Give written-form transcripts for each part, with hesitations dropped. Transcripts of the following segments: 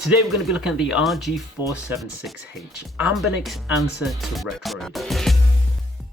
Today we're going to be looking at the RG476H, Anbernic's answer to Retroid.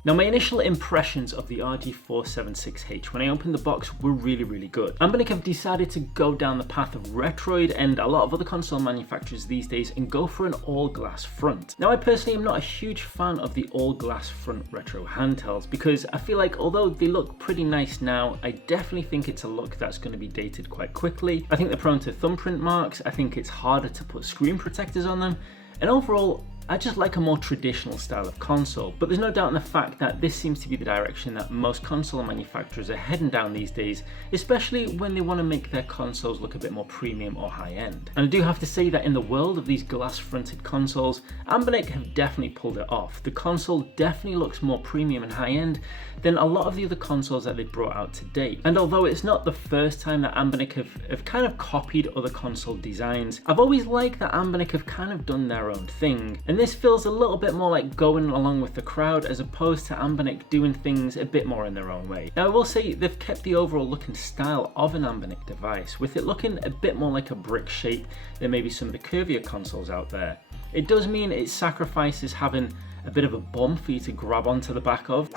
Now my initial impressions of the RG476H when I opened the box were really good. Anbernic have decided to go down the path of Retroid and a lot of other console manufacturers these days and go for an all-glass front. Now I personally am not a huge fan of the all-glass front retro handhelds because I feel like although they look pretty nice now, I definitely think it's a look that's going to be dated quite quickly. I think they're prone to thumbprint marks, I think it's harder to put screen protectors on them, and overall I just like a more traditional style of console, but there's no doubt in the fact that this seems to be the direction that most console manufacturers are heading down these days, especially when they want to make their consoles look a bit more premium or high-end. And I do have to say that in the world of these glass-fronted consoles, Anbernic have definitely pulled it off. The console definitely looks more premium and high-end than a lot of the other consoles that they've brought out to date. And although it's not the first time that Anbernic have kind of copied other console designs, I've always liked that Anbernic have kind of done their own thing. And this feels a little bit more like going along with the crowd as opposed to Anbernic doing things a bit more in their own way. Now I will say they've kept the overall look and style of an Anbernic device, with it looking a bit more like a brick shape than maybe some of the curvier consoles out there. It does mean it sacrifices having a bit of a bump for you to grab onto the back of.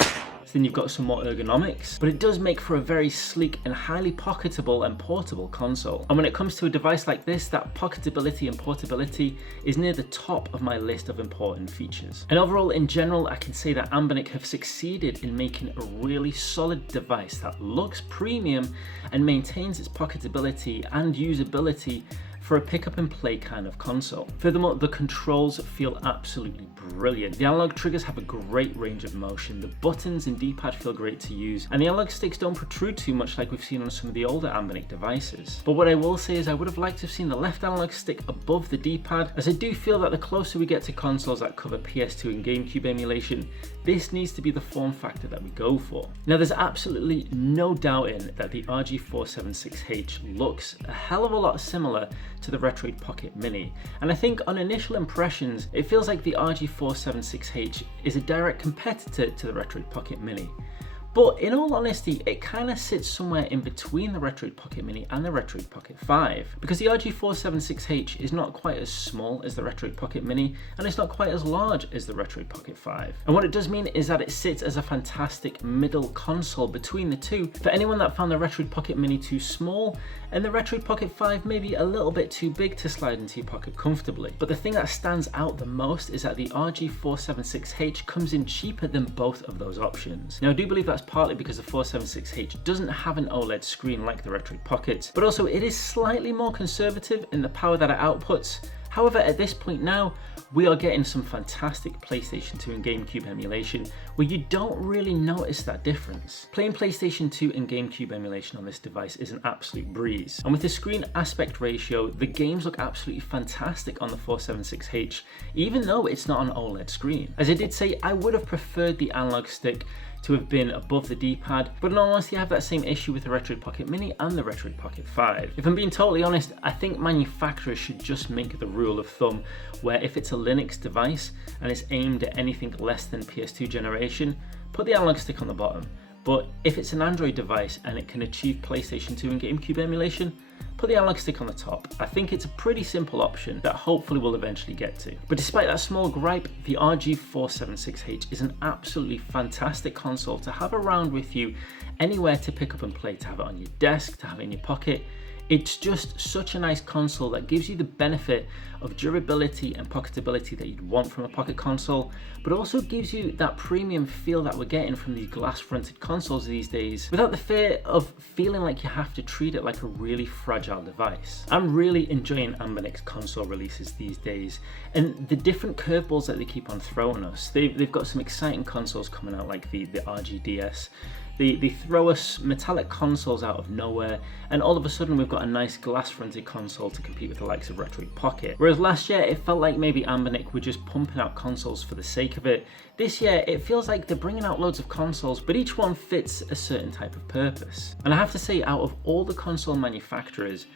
So then you've got some more ergonomics, but it does make for a very sleek and highly pocketable and portable console. And when it comes to a device like this, that pocketability and portability is near the top of my list of important features. And overall, in general, I can say that Anbernic have succeeded in making a really solid device that looks premium and maintains its pocketability and usability for a pick up and play kind of console. Furthermore, the controls feel absolutely brilliant. The analog triggers have a great range of motion, the buttons and D-pad feel great to use, and the analog sticks don't protrude too much like we've seen on some of the older Anbernic devices. But what I will say is I would have liked to have seen the left analog stick above the D-pad, as I do feel that the closer we get to consoles that cover PS2 and GameCube emulation, this needs to be the form factor that we go for. Now there's absolutely no doubting that the RG476H looks a hell of a lot similar to the Retroid Pocket Mini, and I think on initial impressions it feels like the RG476H is a direct competitor to the Retroid Pocket Mini. But in all honesty, it kind of sits somewhere in between the Retroid Pocket Mini and the Retroid Pocket 5, because the RG476H is not quite as small as the Retroid Pocket Mini, and it's not quite as large as the Retroid Pocket 5. And what it does mean is that it sits as a fantastic middle console between the two for anyone that found the Retroid Pocket Mini too small and the Retroid Pocket 5 maybe a little bit too big to slide into your pocket comfortably. But the thing that stands out the most is that the RG476H comes in cheaper than both of those options. Now I do believe that's partly because the 476H doesn't have an OLED screen like the Retroid Pocket, but also it is slightly more conservative in the power that it outputs. However, at this point now, we are getting some fantastic PlayStation 2 and GameCube emulation where you don't really notice that difference. Playing PlayStation 2 and GameCube emulation on this device is an absolute breeze. And with the screen aspect ratio, the games look absolutely fantastic on the 476H, even though it's not an OLED screen. As I did say, I would have preferred the analog stick to have been above the D-pad, but in all honesty I have that same issue with the Retroid Pocket Mini and the Retroid Pocket 5. If I'm being totally honest, I think manufacturers should just make the rule of thumb where if it's a Linux device and it's aimed at anything less than PS2 generation, put the analog stick on the bottom. But if it's an Android device and it can achieve PlayStation 2 and GameCube emulation, put the analog stick on the top. I think it's a pretty simple option that hopefully we'll eventually get to. But despite that small gripe, the RG476H is an absolutely fantastic console to have around with you anywhere to pick up and play, to have it on your desk, to have it in your pocket. It's just such a nice console that gives you the benefit of durability and pocketability that you'd want from a pocket console, but also gives you that premium feel that we're getting from these glass-fronted consoles these days, without the fear of feeling like you have to treat it like a really fragile device. I'm really enjoying Anbernic's console releases these days, and the different curveballs that they keep on throwing us. They've got some exciting consoles coming out like the RGDS. They throw us metallic consoles out of nowhere, and all of a sudden we've got a nice glass-fronted console to compete with the likes of Retroid Pocket. Whereas last year it felt like maybe Anbernic were just pumping out consoles for the sake of it. This year it feels like they're bringing out loads of consoles, but each one fits a certain type of purpose. And I have to say, out of all the console manufacturers,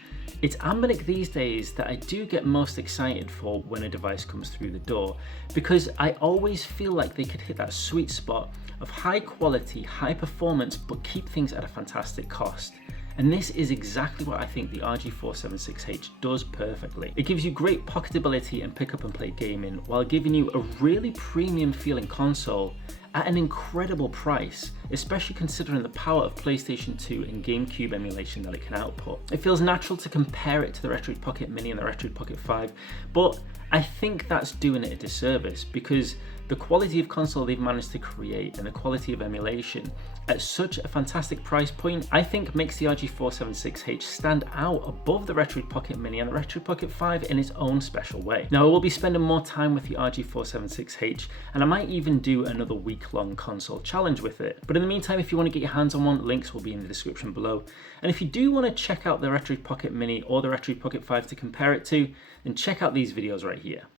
it's Anbernic these days that I do get most excited for when a device comes through the door, because I always feel like they could hit that sweet spot of high quality, high performance, but keep things at a fantastic cost. And this is exactly what I think the RG476H does perfectly. It gives you great pocketability and pick up and play gaming while giving you a really premium feeling console at an incredible price, especially considering the power of PlayStation 2 and GameCube emulation that it can output. It feels natural to compare it to the Retroid Pocket Mini and the Retroid Pocket 5, but I think that's doing it a disservice because the quality of console they've managed to create and the quality of emulation at such a fantastic price point, I think makes the RG476H stand out above the Retroid Pocket Mini and the Retroid Pocket 5 in its own special way. Now I will be spending more time with the RG476H and I might even do another week-long console challenge with it. But in the meantime, if you want to get your hands on one, links will be in the description below. And if you do want to check out the Retroid Pocket Mini or the Retroid Pocket 5 to compare it to, then check out these videos right here.